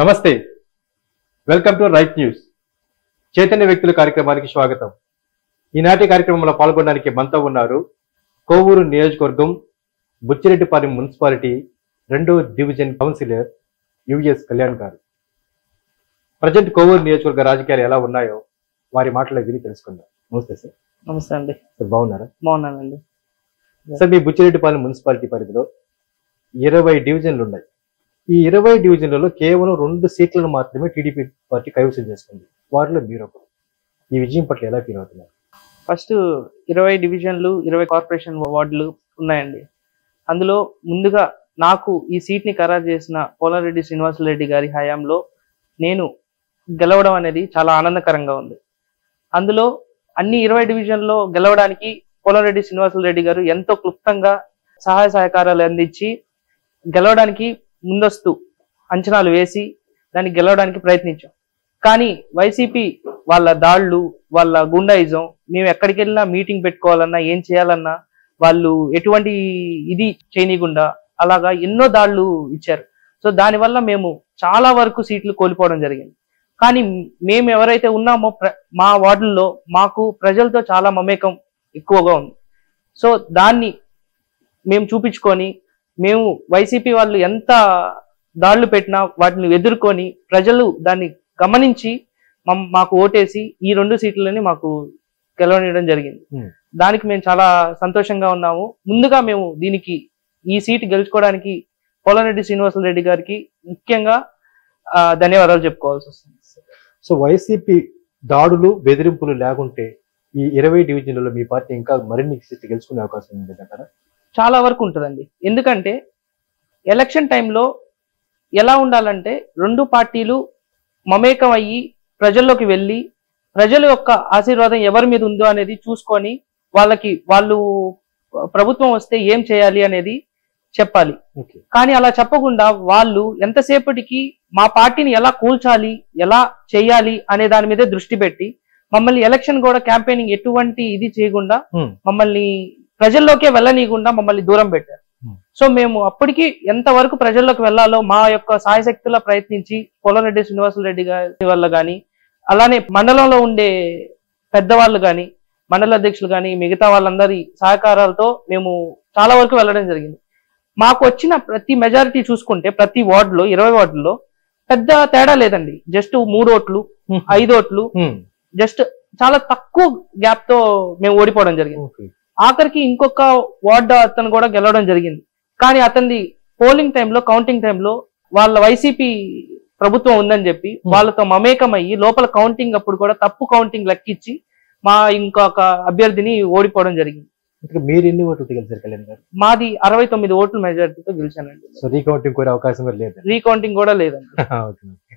నమస్తే, welcome to right news. Chaitanya వ్యక్తుల కార్యక్రమానికి స్వాగతం. ఈనాటి కార్యక్రమంలో పాల్గొనడానికి మనతో ఉన్నారు కోవూరు నియోజకవర్గం బుచ్చిరెడ్డిపాలెం మున్సిపాలిటీ 2వ డివిజన్ కౌన్సిలర్ యుఎస్ కళ్యాణ్ గారు. ప్రజెంట్ కోవూరు నియోజకవర్గ రాజకీయాలు ఎలా ఉన్నాయో వారి మాటలో విని తెలుసుకుందాం. నమస్తే సార్. నమస్తే అండి. సార్ బాగున్నారా? బాగున్నానండి. సార్, మీ బుచ్చిరెడ్డిపాలెం మున్సిపాలిటీ పరిధిలో 20 డివిజన్లు ఉన్నాయి. ఈ 20 డివిజన్లలో కేవలం 2 సీట్లను మాత్రమే టీడీపీ పార్టీ కైవసం చేసుకుంది. వారిలో మీరు ఒకరు. ఈ విజయం పట్ల ఎలా ఫీల్ అవుతున్నారు? ఫస్ట్ 20 డివిజన్లు 20 కార్పొరేషన్ వార్డులు ఉన్నాయండి. అందులో ముందుగా నాకు ఈ సీట్ ని ఖరారు చేసిన పోలారెడ్డి శ్రీనివాసరెడ్డి గారి హయాంలో నేను గెలవడం అనేది చాలా ఆనందకరంగా ఉంది. అందులో అన్ని 20 డివిజన్లో గెలవడానికి పోలారెడ్డి శ్రీనివాసరెడ్డి గారు ఎంతో క్లుప్తంగా సహాయ సహకారాలు అందించి గెలవడానికి ముందస్తు అంచనాలు వేసి దాన్ని గెలవడానికి ప్రయత్నించాం. కానీ వైసీపీ వాళ్ళ దాళ్లు, వాళ్ళ గుండాయిజం, మేము ఎక్కడికి వెళ్ళినా మీటింగ్ పెట్టుకోవాలన్నా ఏం చేయాలన్నా వాళ్ళు ఎటువంటి ఇది చేయనీయకుండా అలాగా ఎన్నో దాళ్లు ఇచ్చారు. సో దానివల్ల మేము చాలా వరకు సీట్లు కోల్పోవడం జరిగింది. కానీ మేము ఎవరైతే ఉన్నామో మా వార్డుల్లో మాకు ప్రజలతో చాలా మమేకం ఎక్కువగా ఉంది. సో దాన్ని మేము చూపించుకొని మేము వైసీపీ వాళ్ళు ఎంత దాడులు పెట్టినా వాటిని ఎదుర్కొని ప్రజలు దాన్ని గమనించి మాకు ఓటేసి ఈ 2 సీట్లని మాకు గెలవనియడం జరిగింది. దానికి మేము చాలా సంతోషంగా ఉన్నాము. ముందుగా మేము దీనికి ఈ సీట్ గెలుచుకోవడానికి పోలారెడ్డి శ్రీనివాసరెడ్డి గారికి ముఖ్యంగా ధన్యవాదాలు చెప్పుకోవాల్సి వస్తుంది. సో వైసీపీ దాడులు, బెదిరింపులు లేకుంటే ఈ 20 డివిజన్లలో మీ పార్టీ ఇంకా మరిన్ని సీట్లు గెలుచుకునే అవకాశం ఉంది కదా? చాలా వరకు ఉంటుందండి. ఎందుకంటే ఎలక్షన్ టైంలో ఎలా ఉండాలంటే 2 పార్టీలు మమేకం అయ్యి ప్రజల్లోకి వెళ్ళి ప్రజల యొక్క ఆశీర్వాదం ఎవరి మీద ఉందో అనేది చూసుకొని వాళ్ళు ప్రభుత్వం వస్తే ఏం చేయాలి అనేది చెప్పాలి. కానీ అలా చెప్పకుండా వాళ్ళు ఎంతసేపటికి మా పార్టీని ఎలా కూల్చాలి, ఎలా చేయాలి అనే దాని మీదే దృష్టి పెట్టి మమ్మల్ని ఎలక్షన్ కూడా క్యాంపెయినింగ్ ఎటువంటి ఇది చేయకుండా మమ్మల్ని ప్రజల్లోకే వెళ్ళనీయకుండా మమ్మల్ని దూరం పెట్టారు. సో మేము అప్పటికి ఎంతవరకు ప్రజల్లోకి వెళ్లాలో మా యొక్క సాయశక్తులా ప్రయత్నించి పోలారెడ్డి శ్రీనివాసరెడ్డి గారి వల్ల కానీ అలానే మండలంలో ఉండే పెద్దవాళ్ళు కానీ మండల అధ్యక్షులు కానీ మిగతా వాళ్ళందరి సహకారాలతో మేము చాలా వరకు వెళ్ళడం జరిగింది. మాకు వచ్చిన ప్రతి మెజారిటీ చూసుకుంటే ప్రతి వార్డులో 20 వార్డుల్లో పెద్ద తేడా లేదండి. జస్ట్ 3 ఓట్లు 5 ఓట్లు జస్ట్ చాలా తక్కువ గ్యాప్ తో మేము ఓడిపోవడం జరిగింది. ఆఖరికి ఇంకొక వార్డు అతను కూడా గెలవడం జరిగింది. కానీ అతనిది పోలింగ్ టైంలో, కౌంటింగ్ టైంలో వాళ్ళ వైసీపీ ప్రభుత్వం ఉందని చెప్పి వాళ్ళతో మమేకం అయ్యి లోపల కౌంటింగ్ అప్పుడు కూడా తప్పు కౌంటింగ్ లెక్కించి మా ఇంకొక అభ్యర్థిని ఓడిపోవడం జరిగింది. మీరు ఎన్ని ఓట్లు గెలిచారు కళ్యాణ్ గారు? మాది 69 ఓట్ల మెజారిటీతో గెలిచానండి. సో రీకౌంటింగ్ కోరే అవకాశం లేదు? రీకౌంటింగ్ కూడా లేదండి.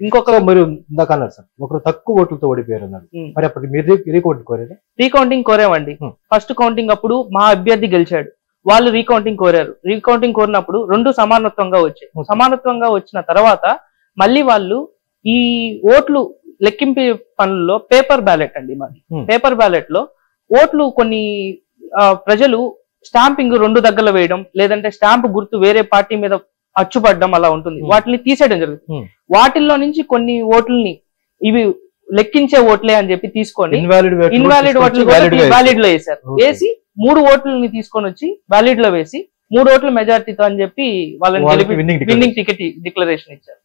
ఇంకొక మీరు ఇందాక అన్నారు సార్, ఒకరు తక్కువ ఓట్లతో ఓడిపోయారు అన్నారు. మరి అప్పుడు మీరు రీకౌంటింగ్ కోరారా? రీకౌంటింగ్ కోరామండి. ఫస్ట్ కౌంటింగ్ అప్పుడు మా అభ్యర్థి గెలిచాడు, వాళ్ళు రీకౌంటింగ్ కోరారు. రీకౌంటింగ్ కోరినప్పుడు 2 సమానత్వంగా వచ్చాయి. సమానత్వంగా వచ్చిన తర్వాత మళ్ళీ వాళ్ళు ఈ ఓట్లు లెక్కింపు పనుల్లో పేపర్ బ్యాలెట్ అండి మాది. పేపర్ బ్యాలెట్ లో ఓట్లు కొన్ని ప్రజలు స్టాంపింగ్ 2 దగ్గరలో వేయడం, లేదంటే స్టాంప్ గుర్తు వేరే పార్టీ మీద అచ్చుపడడం అలా ఉంటుంది. వాటిని తీసేయడం జరుగుతుంది. వాటిల్లో నుంచి కొన్ని ఓట్లని ఇవి లెక్కించే ఓట్లే అని చెప్పి తీసుకొని ఇన్వాలిడ్ ఓట్లు వ్యాలిడ్ లో వేశారు. వేసి 3 ఓట్లని తీసుకొని వచ్చి వ్యాలిడ్ లో వేసి 3 ఓట్ల మెజారిటీతో అని చెప్పి వాళ్ళని విన్నింగ్ టికెట్ డిక్లరేషన్ ఇచ్చారు.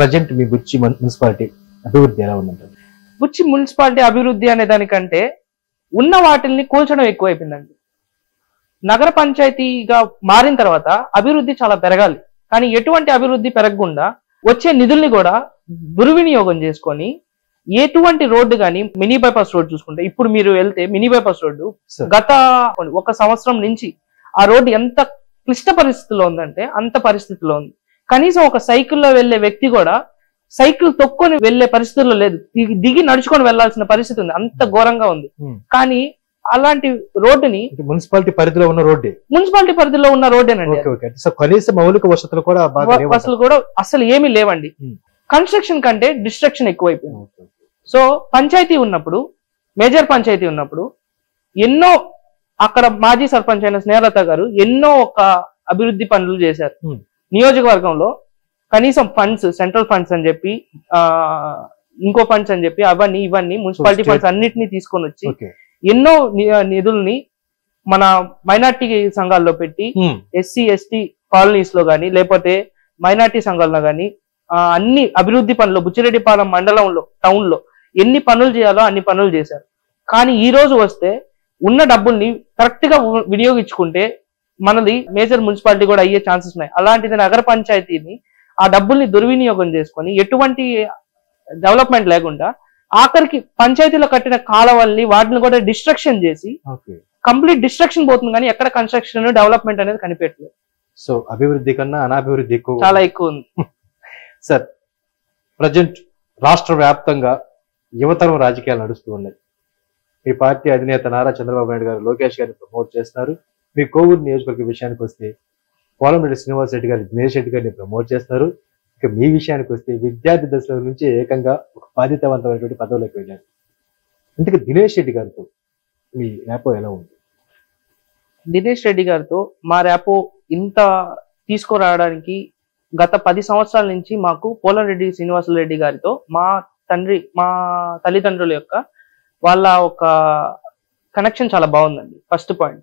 ప్రజెంట్ మీ బుచ్చి మున్సిపాలిటీ అభివృద్ధి ఎలా ఉందండి? బుచ్చి మున్సిపాలిటీ అభివృద్ధి అనే దానికంటే ఉన్న వాటిల్ని కూల్చడం ఎక్కువైపోయిందండి. నగర పంచాయతీగా మారిన తర్వాత అభివృద్ధి చాలా పెరగాలి. కానీ ఎటువంటి అభివృద్ధి పెరగకుండా వచ్చే నిధుల్ని కూడా దుర్వినియోగం చేసుకొని ఎటువంటి రోడ్డు కానీ, మినీ బైపాస్ రోడ్ చూసుకుంటే ఇప్పుడు మీరు వెళ్తే మినీ బైపాస్ రోడ్డు గత 1 సంవత్సరం నుంచి ఆ రోడ్డు ఎంత క్లిష్ట పరిస్థితిలో ఉందంటే అంత పరిస్థితిలో ఉంది. కనీసం ఒక సైకిల్లో వెళ్లే వ్యక్తి కూడా సైకిల్ తొక్కొని వెళ్లే పరిస్థితుల్లో లేదు, దిగి నడుచుకొని వెళ్లాల్సిన పరిస్థితి ఉంది. అంత ఘోరంగా ఉంది. కానీ అలాంటి రోడ్డుని మున్సిపాలిటీ పరిధిలో ఉన్న రోడ్డే, మున్సిపాలిటీ పరిధిలో ఉన్న రోడ్డేనండి. కనీస మౌలిక వసతులు కూడా అసలు ఏమీ లేవండి. కన్స్ట్రక్షన్ కంటే డిస్ట్రక్షన్ ఎక్కువైపోయింది. సో పంచాయతీ ఉన్నప్పుడు, మేజర్ పంచాయతీ ఉన్నప్పుడు ఎన్నో అక్కడ మాజీ సర్పంచ్ అయిన స్నేహలత గారు ఎన్నో ఒక అభివృద్ధి పనులు చేశారు. నియోజకవర్గంలో కనీసం ఫండ్స్, సెంట్రల్ ఫండ్స్ అని చెప్పి ఇంకో ఫండ్స్ అని చెప్పి అవన్నీ ఇవన్నీ మున్సిపాలిటీ ఫండ్స్ అన్నిటినీ తీసుకొని వచ్చి ఎన్నో నిధుల్ని మన మైనార్టీ సంఘాల్లో పెట్టి ఎస్సీ ఎస్టీ కాలనీస్ లో గానీ లేకపోతే మైనార్టీ సంఘాల్లో గానీ అన్ని అభివృద్ధి పనులు బుచ్చిరెడ్డిపాలెం మండలంలో టౌన్ లో ఎన్ని పనులు చేయాలో అన్ని పనులు చేశారు. కానీ ఈ రోజు వస్తే ఉన్న డబ్బుల్ని కరెక్ట్ గా వినియోగించుకుంటే మనది మేజర్ మున్సిపాలిటీ కూడా అయ్యే ఛాన్సెస్ ఉన్నాయి. అలాంటిది నగర పంచాయతీని ఆ డబ్బుల్ని దుర్వినియోగం చేసుకొని ఎటువంటి డెవలప్మెంట్ లేకుండా ఆఖరికి పంచాయతీలో కట్టిన కాలవల్ని వాటిని కూడా డిస్ట్రక్షన్ చేసి కంప్లీట్ డిస్ట్రక్షన్ పోతుంది కానీ ఎక్కడ కన్స్ట్రక్షన్ డెవలప్మెంట్ అనేది కనిపెట్టలేదు. సో అభివృద్ధి కన్నా అనాభివృద్ధి చాలా ఎక్కువ ఉంది. సార్, ప్రజెంట్ రాష్ట్ర వ్యాప్తంగా యువతరం రాజకీయాలు నడుస్తూ ఉన్నాయి. మీ పార్టీ అధినేత నారా చంద్రబాబు నాయుడు గారు లోకేష్ గారిని ప్రమోట్ చేస్తున్నారు. మీ కోవూరు నియోజకవర్గ విషయానికి వస్తే పోలంరెడ్డి శ్రీనివాస్ రెడ్డి గారు దినేష్ రెడ్డి గారిని ప్రమోట్ చేస్తున్నారు. ఇక మీ విషయానికి వస్తే విద్యార్థి దశల నుంచి ఏకంగా ఒక బాధ్యతావంతమైనటువంటి పదవులకు వెళ్ళారు. ఇంతకు దినేష్ రెడ్డి గారితో మీ ర్యాపో ఎలా ఉంది? దినేష్ రెడ్డి గారితో మా ర్యాపో ఇంత తీసుకురావడానికి గత 10 సంవత్సరాల నుంచి మాకు పోలంరెడ్డి శ్రీనివాసరెడ్డి గారితో మా తల్లిదండ్రుల యొక్క వాళ్ళ ఒక కనెక్షన్ చాలా బాగుందండి. ఫస్ట్ పాయింట్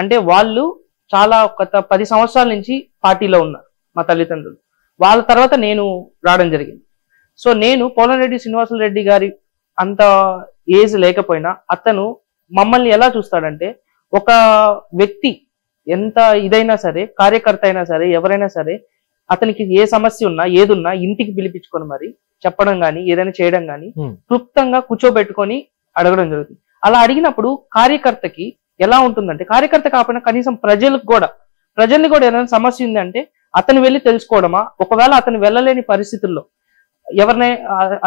అంటే వాళ్ళు చాలా గత 10 సంవత్సరాల నుంచి పార్టీలో ఉన్నారు మా తల్లిదండ్రులు. వాళ్ళ తర్వాత నేను రావడం జరిగింది. సో నేను పోలంరెడ్డి శ్రీనివాసరెడ్డి గారి అంత ఏజ్ లేకపోయినా అతను మమ్మల్ని ఎలా చూస్తాడంటే ఒక వ్యక్తి ఎంత ఇదైనా సరే, కార్యకర్త అయినా సరే, ఎవరైనా సరే అతనికి ఏ సమస్య ఉన్నా ఏదున్నా ఇంటికి పిలిపించుకొని మరి చెప్పడం గానీ ఏదైనా చేయడం గానీ క్లుప్తంగా కూర్చోబెట్టుకొని అడగడం జరుగుతుంది. అలా అడిగినప్పుడు కార్యకర్తకి ఎలా ఉంటుందంటే, కార్యకర్త కాకపోయినా కనీసం ప్రజల్ని కూడా ఏదైనా సమస్య ఉందంటే అతను వెళ్ళి తెలుసుకోవడమా, ఒకవేళ అతను వెళ్ళలేని పరిస్థితుల్లో ఎవరినే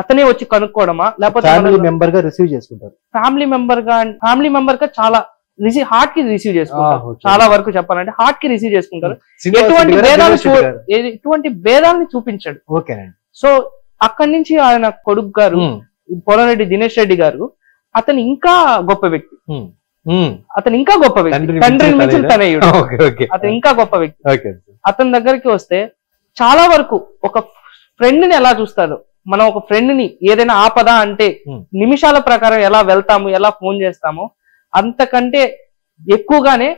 అతనే వచ్చి కనుక్కోవడమా, లేకపోతే ఫ్యామిలీ మెంబర్ గా రిసీవ్ చేసుకుంటారు. ఫ్యామిలీ మెంబర్ గా చాలా హార్ట్ కి రిసీవ్ చేసుకుంటారు. చాలా వరకు చెప్పాలంటే హార్ట్ కి రిసీవ్ చేసుకుంటారు. ఎటువంటి భేదాలని చూపించాడు. సో అక్కడి నుంచి ఆయన కొడుకు గారు పోలంరెడ్డి దినేష్ రెడ్డి గారు అతను ఇంకా గొప్ప వ్యక్తి. తండ్రిని మించిన తనయుడు. అతను ఇంకా గొప్ప వ్యక్తి. అతని దగ్గరికి వస్తే చాలా వరకు ఒక ఫ్రెండ్ ని ఎలా చూస్తారు, మనం ఒక ఫ్రెండ్ ని ఏదైనా ఆపద అంటే నిమిషాల ప్రకారం ఎలా వెళ్తాము, ఎలా ఫోన్ చేస్తామో అంతకంటే ఎక్కువగానే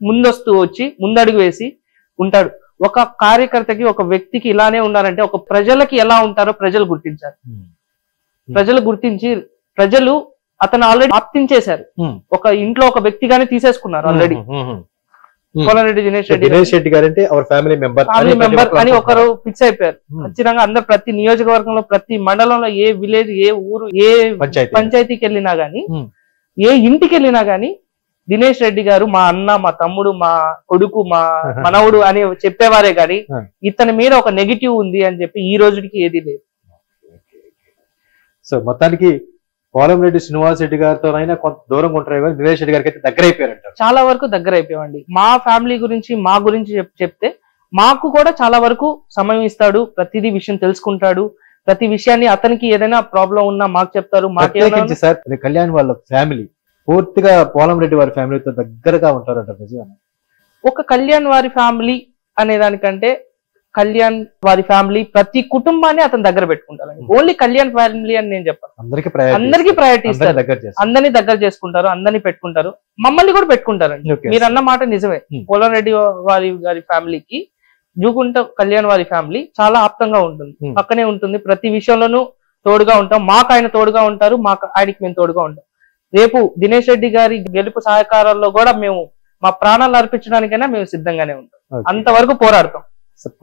ముందొస్తూ వచ్చి ముందడుగు వేసి ఉంటాడు. ఒక కార్యకర్తకి ఒక వ్యక్తికి ఇలానే ఉండాలంటే ఒక ప్రజలకి ఎలా ఉంటారో ప్రజలు గుర్తించారు. ప్రజలు గుర్తించి అతను ఆల్రెడీ ఆప్తించేశారు. ఒక ఇంట్లో ఒక వ్యక్తిగానే తీసేసుకున్నారు ఆల్రెడీ. పోలంరెడ్డి దినేష్ రెడ్డి గారు అంటే ఫ్యామిలీ మెంబర్ అని ఒకరు ఫిక్స్ అయిపోయారు. ఖచ్చితంగా అందరు ప్రతి నియోజకవర్గంలో ప్రతి మండలంలో ఏ విలేజ్ ఏ ఊరు ఏ పంచాయతీకి వెళ్ళినా గానీ ఏ ఇంటికి వెళ్ళినా గానీ దినేష్ రెడ్డి గారు మా అన్న, మా తమ్ముడు, మా కొడుకు, మా మనవుడు అని చెప్పేవారే గాని ఇతని మీద ఒక నెగిటివ్ ఉంది అని చెప్పి ఈ రోజుకి ఏది లేదు. సో మొత్తానికి పోలంరెడ్డి శ్రీనివాస్ రెడ్డి గారితో అయినా కొంత దూరంగా ఉంటారు కానీ దినేష్ రెడ్డి గారికి అయితే దగ్గర అయిపోయారంట. చాలా వరకు దగ్గర అయిపోయామండి. మా ఫ్యామిలీ గురించి మా గురించి చెప్తే మాకు కూడా చాలా వరకు సమయం ఇస్తాడు. ప్రతిదీ విషయం తెలుసుకుంటాడు. ప్రతి విషయాన్ని అతనికి ఏదైనా ప్రాబ్లం ఉన్నా మాకు చెప్తారు. మాకు సార్ కళ్యాణ్ వాళ్ళ ఫ్యామిలీ పూర్తిగా పోలంరెడ్డి వారి ఫ్యామిలీతో దగ్గరగా ఉంటారంట. ఒక కళ్యాణ్ వారి ఫ్యామిలీ అనే దానికంటే కళ్యాణ్ వారి ఫ్యామిలీ ప్రతి కుటుంబాన్ని అతను దగ్గర పెట్టుకుంటారు. ఓన్లీ కళ్యాణ్ ఫ్యామిలీ అని నేను చెప్పాను. అందరికీ ప్రయారిటీ ఇస్తారు. అందరినీ దగ్గర చేసుకుంటారు, అందరినీ పెట్టుకుంటారు, మమ్మల్ని కూడా పెట్టుకుంటారండి. మీరు అన్న మాట నిజమే. పోలంరెడ్డి వారి ఫ్యామిలీకి జూగుంట కళ్యాణ్ వారి ఫ్యామిలీ చాలా ఆప్తంగా ఉంటుంది, పక్కనే ఉంటుంది. ప్రతి విషయంలోనూ తోడుగా ఉంటాం. మాకు ఆయన తోడుగా ఉంటారు, ఆయనకి మేము తోడుగా ఉంటాం. రేపు దినేష్ రెడ్డి గారి గెలుపు సహకారాల్లో కూడా మేము మా ప్రాణాలు అర్పించడానికైనా మేము సిద్ధంగానే ఉంటాం. అంతవరకు పోరాడతాం.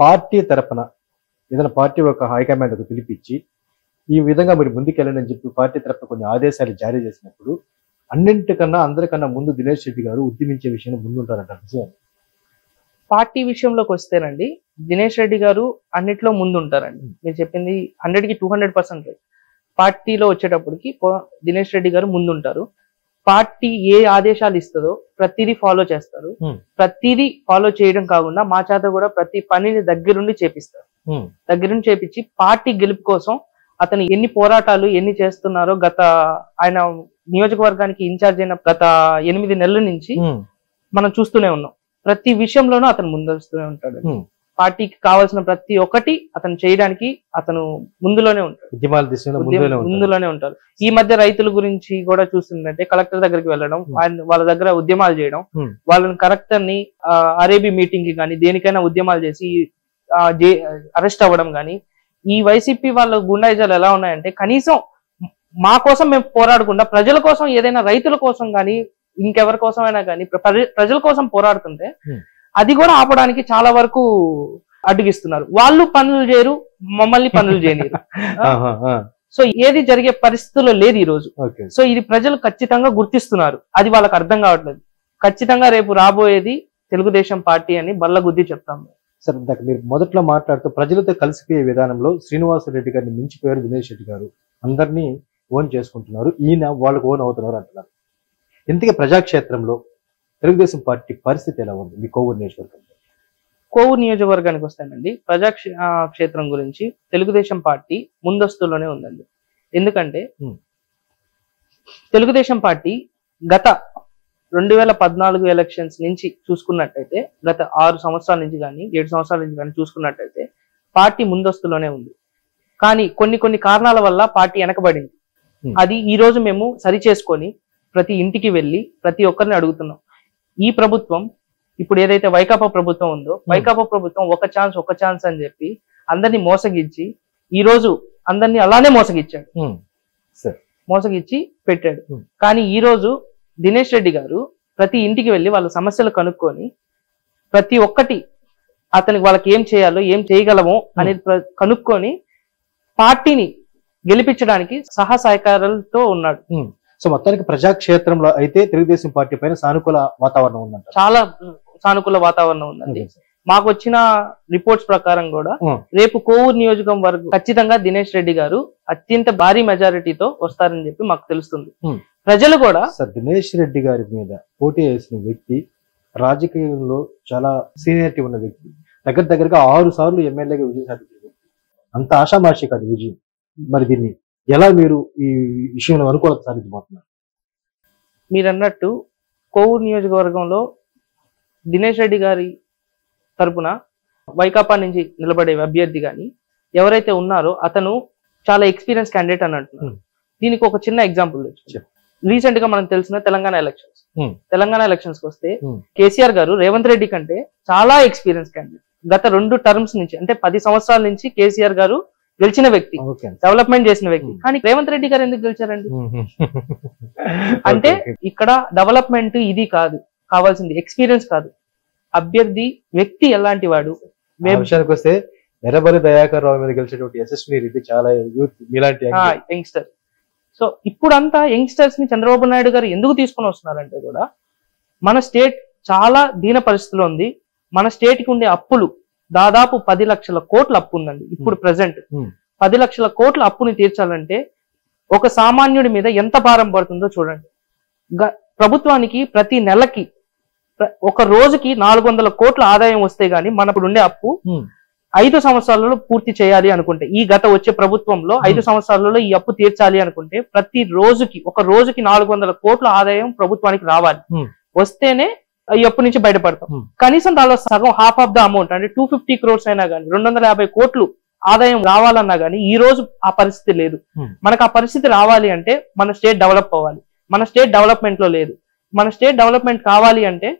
పార్టీ తరఫున ఏదైనా పార్టీ ఒక హైకమాండ్ ఒక పిలిపించి ఈ విధంగా మీరు ముందుకెళ్ళండి చెప్పి పార్టీ తరఫున కొన్ని ఆదేశాలు జారీ చేసినప్పుడు అన్నింటికన్నా అందరికన్నా ముందు దినేష్ రెడ్డి గారు ఉద్యమించే విషయంలో ముందుంటారంట. పార్టీ విషయంలోకి వస్తేనండి దినేష్ రెడ్డి గారు అన్నిట్లో ముందు ఉంటారండి. మీరు చెప్పింది 100కి 200%. పార్టీలో వచ్చేటప్పటికి దినేష్ రెడ్డి గారు ముందుంటారు. పార్టీ ఏ ఆదేశాలు ఇస్తుందో ప్రతిదీ ఫాలో చేస్తారు. ప్రతిదీ ఫాలో చేయడం కాకుండా మా చేత కూడా ప్రతి పనిని దగ్గరుండి చేపిస్తారు. దగ్గరుండి చేపించి పార్టీ గెలుపు కోసం అతను ఎన్ని పోరాటాలు ఎన్ని చేస్తున్నారో ఆయన నియోజకవర్గానికి ఇన్ఛార్జ్ అయిన గత 8 నెలల నుంచి మనం చూస్తూనే ఉన్నాం. ప్రతి విషయంలోనూ అతను ముందొస్తూనే ఉంటాడు. పార్టీకి కావాల్సిన ప్రతి ఒక్కటి అతను చేయడానికి అతను ముందులోనే ఉంటాడు, ఉద్యమాల దిశలో ముందులోనే ఉంటారు. ఈ మధ్య రైతుల గురించి కూడా చూస్తుందంటే కలెక్టర్ దగ్గరికి వెళ్ళడం, వాళ్ళ దగ్గర ఉద్యమాలు చేయడం, వాళ్ళని కలెక్టర్ ని అరేబీ మీటింగ్ కి కానీ దేనికైనా ఉద్యమాలు చేసి అరెస్ట్ అవ్వడం కానీ. ఈ వైసీపీ వాళ్ళ గుండాయిజాలు ఎలా ఉన్నాయంటే కనీసం మా కోసం మేము పోరాడకుండా ప్రజల కోసం, ఏదైనా రైతుల కోసం కానీ ఇంకెవరి కోసమైనా కానీ ప్రజల కోసం పోరాడుతుంటే అది కూడా ఆపడానికి చాలా వరకు అడ్డుగిస్తున్నారు. వాళ్ళు పనులు చేయరు, మమ్మల్ని పనులు చేయలేరు. సో ఏది జరిగే పరిస్థితుల్లో లేదు ఈ రోజు. సో ఇది ప్రజలు ఖచ్చితంగా గుర్తిస్తున్నారు, అది వాళ్ళకి అర్థం కావట్లేదు. ఖచ్చితంగా రేపు రాబోయేది తెలుగుదేశం పార్టీ అని బల్లగుద్ది చెప్తాము. సార్, ఇందాక మీరు మొదట్లో మాట్లాడుతూ ప్రజలతో కలిసిపోయే విధానంలో శ్రీనివాసరెడ్డి గారిని మించిపోయారు దినేష్ రెడ్డి గారు, అందరినీ ఓన్ చేసుకుంటున్నారు, ఈయన వాళ్ళకు ఓన్ అవుతున్నారు అంటున్నారు. ఇంతకీ ప్రజాక్షేత్రంలో తెలుగుదేశం పార్టీ పరిస్థితి ఎలా ఉంది మీ కోవూరు నియోజకవర్గంలో? కోవూరు నియోజకవర్గానికి వస్తానండి. క్షేత్రం గురించి తెలుగుదేశం పార్టీ ముందస్తులోనే ఉందండి. ఎందుకంటే తెలుగుదేశం పార్టీ గత 2014 ఎలక్షన్స్ నుంచి చూసుకున్నట్టయితే, గత 6 సంవత్సరాల నుంచి కానీ 7 సంవత్సరాల నుంచి కానీ చూసుకున్నట్టయితే పార్టీ ముందస్తులోనే ఉంది. కానీ కొన్ని కారణాల వల్ల పార్టీ వెనకబడింది. అది ఈ రోజు మేము సరి చేసుకొని ప్రతి ఇంటికి వెళ్ళి ప్రతి ఒక్కరిని అడుగుతున్నాం. ఈ ప్రభుత్వం ఇప్పుడు ఏదైతే వైకాపా ప్రభుత్వం ఉందో, వైకాపా ప్రభుత్వం ఒక ఛాన్స్ అని చెప్పి అందరినీ మోసగించి ఈ రోజు అందరినీ అలానే మోసగిచ్చి పెట్టాడు. కానీ ఈ రోజు దినేష్ రెడ్డి గారు ప్రతి ఇంటికి వెళ్ళి వాళ్ళ సమస్యలు కనుక్కొని ప్రతి ఒక్కటి అతనికి వాళ్ళకి ఏం చేయాలో, ఏం చేయగలమో అనేది కనుక్కొని పార్టీని గెలిపించడానికి సహకారాలతో ఉన్నాడు. సో మొత్తానికి ప్రజాక్షేత్రంలో అయితే తెలుగుదేశం పార్టీ పైన సానుకూల వాతావరణం ఉందంట. చాలా సానుకూల వాతావరణం ఉందండి. మాకు వచ్చిన రిపోర్ట్స్ ప్రకారం కూడా రేపు కోవూరు నియోజకవర్గం ఖచ్చితంగా దినేష్ రెడ్డి గారు అత్యంత భారీ మెజారిటీతో వస్తారని చెప్పి మాకు తెలుస్తుంది. ప్రజలు కూడా సార్, దినేష్ రెడ్డి గారి మీద పోటీ చేసిన వ్యక్తి, రాజకీయంలో చాలా సీనియారిటీ ఉన్న వ్యక్తి, దగ్గరగా 6 సార్లు ఎమ్మెల్యేగా విజయం సాధించిన వ్యక్తి, అంత ఆషామాషి కాదు విజయం. మరి దీన్ని ఎలా మీరు ఈ విషయంలో అనుకూలత సాధించబోతున్నారు? మీరు అన్నట్టు కోవూరు నియోజకవర్గంలో దినేష్ రెడ్డి గారి తరపున వైకాపా నుంచి నిలబడే అభ్యర్థి కానీ ఎవరైతే ఉన్నారో అతను చాలా ఎక్స్పీరియన్స్ క్యాండిడేట్ అని అంటున్నారు. దీనికి ఒక చిన్న ఎగ్జాంపుల్ రీసెంట్ గా మనకు తెలిసిన తెలంగాణ ఎలక్షన్స్ వస్తే కేసీఆర్ గారు రేవంత్ రెడ్డి కంటే చాలా ఎక్స్పీరియన్స్ క్యాండిడేట్. గత 2 టర్మ్స్ నుంచి అంటే 10 సంవత్సరాల నుంచి కేసీఆర్ గారు గెలిచిన వ్యక్తి, డెవలప్మెంట్ చేసిన వ్యక్తి. కానీ రేవంత్ రెడ్డి గారు ఎందుకు గెలిచారండి? అంటే ఇక్కడ డెవలప్మెంట్ ఇది కాదు కావాల్సింది, ఎక్స్పీరియన్స్ కాదు, అభ్యర్థి వ్యక్తి ఎలాంటి వాడు. విషయానికి వస్తే ఎర్రబల్లి దయాకర్ రావు మీద గెలిచేటువంటి యశస్వి రెడ్డి చాలా యంగ్స్టర్. సో ఇప్పుడంతా యంగ్స్టర్స్ ని చంద్రబాబు నాయుడు గారు ఎందుకు తీసుకొని వస్తున్నారంటే కూడా మన స్టేట్ చాలా దీన పరిస్థితిలో ఉంది. మన స్టేట్ కి ఉండే అప్పులు దాదాపు 10 లక్షల కోట్ల అప్పు ఉందండి. ఇప్పుడు ప్రెసెంట్ 10 లక్షల కోట్ల అప్పుని తీర్చాలంటే ఒక సామాన్యుడి మీద ఎంత భారం పడుతుందో చూడండి. ప్రభుత్వానికి ప్రతి నెలకి ఒక రోజుకి 400 కోట్ల ఆదాయం వస్తే గానీ మనప్పుడు ఉండే అప్పు 5 సంవత్సరాలలో పూర్తి చేయాలి అనుకుంటే, ఈ గత వచ్చే ప్రభుత్వంలో 5 సంవత్సరాలలో ఈ అప్పు తీర్చాలి అనుకుంటే ప్రతి రోజుకి ఒక రోజుకి 400 కోట్ల ఆదాయం ప్రభుత్వానికి రావాలి. వస్తేనే ఈ అప్పు నుంచి బయటపడతాం. కనీసం దానిలో సగం హాఫ్ ఆఫ్ ద అమౌంట్ అంటే 250 crores అయినా కానీ 250 కోట్లు ఆదాయం రావాలన్నా కానీ ఈ రోజు ఆ పరిస్థితి లేదు. మనకు ఆ పరిస్థితి రావాలి అంటే మన స్టేట్ డెవలప్ అవ్వాలి. మన స్టేట్ డెవలప్మెంట్ లో లేదు. మన స్టేట్ డెవలప్మెంట్ కావాలి అంటే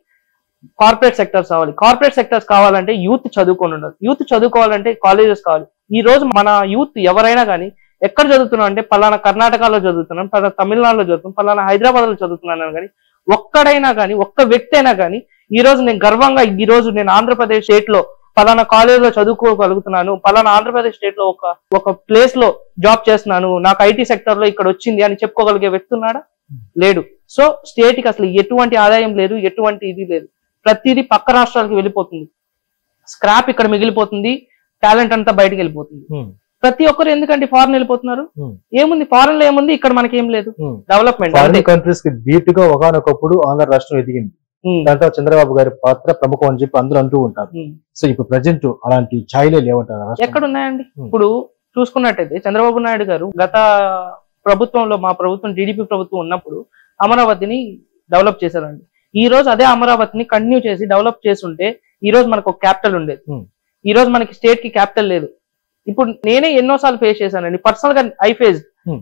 కార్పొరేట్ సెక్టర్స్ కావాలి. కార్పొరేట్ సెక్టర్స్ కావాలంటే యూత్ చదువుకొని ఉండదు. యూత్ చదువుకోవాలంటే కాలేజెస్ కావాలి. ఈ రోజు మన యూత్ ఎవరైనా కానీ ఎక్కడ చదువుతున్నాం అంటే పలానా కర్ణాటకలో చదువుతున్నాం, పలానా తమిళనాడులో చదువుతున్నాం, పలానా హైదరాబాద్ లో చదువుతున్నాను కానీ ఒక్కడైనా కానీ ఒక్క వ్యక్తి అయినా కానీ ఈ రోజు నేను గర్వంగా ఈ రోజు నేను ఆంధ్రప్రదేశ్ స్టేట్ లో పలానా కాలేజ్ లో చదువుకోగలుగుతున్నాను, పలానా ఆంధ్రప్రదేశ్ స్టేట్ లో ఒక ప్లేస్ లో జాబ్ చేస్తున్నాను, నాకు ఐటీ సెక్టర్ లో ఇక్కడ వచ్చింది అని చెప్పుకోగలిగే వ్యక్తి ఉన్నాడా? లేడు. సో స్టేట్ కి అసలు ఎటువంటి ఆదాయం లేదు, ఎటువంటి ఇది లేదు. ప్రతిదీ పక్క రాష్ట్రాలకు వెళ్ళిపోతుంది, స్క్రాప్ ఇక్కడ మిగిలిపోతుంది, టాలెంట్ అంతా బయటకు వెళ్ళిపోతుంది. ప్రతి ఒక్కరు ఎందుకంటే ఫారెన్ వెళ్ళిపోతున్నారు. ఏముంది ఫారెన్ లో, ఏముంది ఇక్కడ మనకి ఏం లేదు. డెవలప్మెంట్ కంట్రీస్ కి ధీటుగా ఒకనొకప్పుడు ఆంధ్ర రాష్ట్రం ఎదిగింది. దాంట్లో చంద్రబాబు గారి పాత్ర ప్రముఖం అని చెప్పి అందరూ అంటూ ఉంటారు. సో ఇప్పుడు ప్రజెంట్ అలాంటి ఛాయలే లేవంటారు. ఎక్కడ ఉన్నాయండి? ఇప్పుడు చూసుకున్నట్టయితే చంద్రబాబు నాయుడు గారు గత ప్రభుత్వంలో, మా ప్రభుత్వం టీడీపీ ప్రభుత్వం ఉన్నప్పుడు అమరావతిని డెవలప్ చేశారండి. ఈ రోజు అదే అమరావతిని కంటిన్యూ చేసి డెవలప్ చేస్తుంటే ఈ రోజు మనకు ఒక క్యాపిటల్ ఉండేది. ఈ రోజు మనకి స్టేట్ కి క్యాపిటల్ లేదు. ఇప్పుడు నేనే ఎన్నోసార్లు ఫేస్ చేశానండి, పర్సనల్ గా ఐ ఫేస్.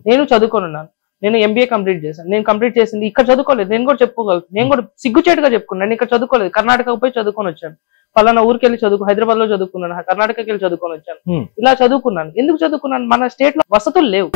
నేను చదువుకొని ఉన్నాను, నేను ఎంబీఏ కంప్లీట్ చేశాను. నేను కంప్లీట్ చేసింది ఇక్కడ చదువుకోలేదు, నేను కూడా చెప్పుకోగలుగుతాను. నేను కూడా సిగ్గుచేటుగా చెప్పుకున్నాను, నేను ఇక్కడ చదువుకోలేదు, కర్ణాటకకు పోయి చదువుకొని వచ్చాను. పలానా ఊరికి వెళ్ళి హైదరాబాద్ లో చదువుకున్నాను, కర్ణాటకకి వెళ్ళి చదువుకొని వచ్చాను. ఇలా చదువుకున్నాను. ఎందుకు చదువుకున్నాను? మన స్టేట్ లో వసతులు లేవు.